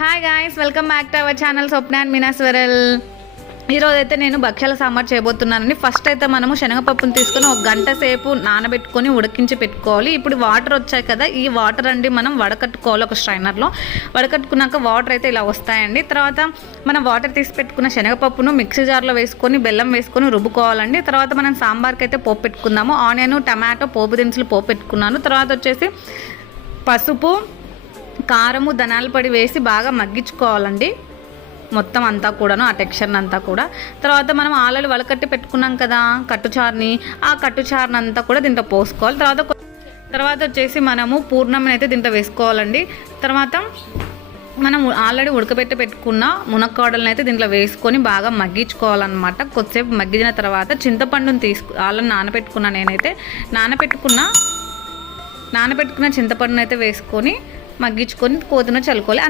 Hi guys, welcome back to our channel Swapna and మీనాస్వరల్. ఈరోజు అయితే నేను భక్ష్యాల సాంబార్ చేయబోతున్నానండి. ఫస్ట్ అయితే మనము శనగపప్పును తీసుకొని ఒక గంట సేపు నానబెట్టుకొని ఉడికించి పెట్టుకోవాలి. ఇప్పుడు వాటర్ వచ్చాయి కదా, ఈ వాటర్ అండి మనం వడకట్టుకోవాలి. ఒక స్ట్రైనర్లో వడకట్టుకున్నాక వాటర్ అయితే ఇలా వస్తాయండి. తర్వాత మనం వాటర్ తీసి పెట్టుకున్న శనగపప్పును మిక్సీ జార్లో వేసుకొని బెల్లం వేసుకొని రుబ్బుకోవాలండి. తర్వాత మనం సాంబార్కి అయితే పోపు పెట్టుకుందాము. ఆనియన్, టమాటో, పోపు దినుసులు పోపు పెట్టుకున్నాను. తర్వాత వచ్చేసి పసుపు, కారము, ధనాల పొడి వేసి బాగా మగ్గించుకోవాలండి మొత్తం అంతా కూడాను, ఆ టెక్స్చర్ని అంతా కూడా. తర్వాత మనం ఆల్రెడీ వడకట్టి పెట్టుకున్నాం కదా కట్టుచారుని, ఆ కట్టుచారుని అంతా కూడా దీంట్లో పోసుకోవాలి. తర్వాత వచ్చేసి మనము పూర్ణం అయితే దీంట్లో వేసుకోవాలండి. తర్వాత మనం ఆల్రెడీ ఉడకబెట్టి పెట్టుకున్న మునక్కాడలను అయితే దీంట్లో వేసుకొని బాగా మగ్గించుకోవాలన్నమాట. కొద్దిసేపు మగ్గిన తర్వాత చింతపండుని ఆల్రెడీ నానబెట్టుకున్నా నేనైతే నానబెట్టుకున్న చింతపండుని అయితే వేసుకొని మగ్గించుకొని కోతున చల్లుకోవాలి.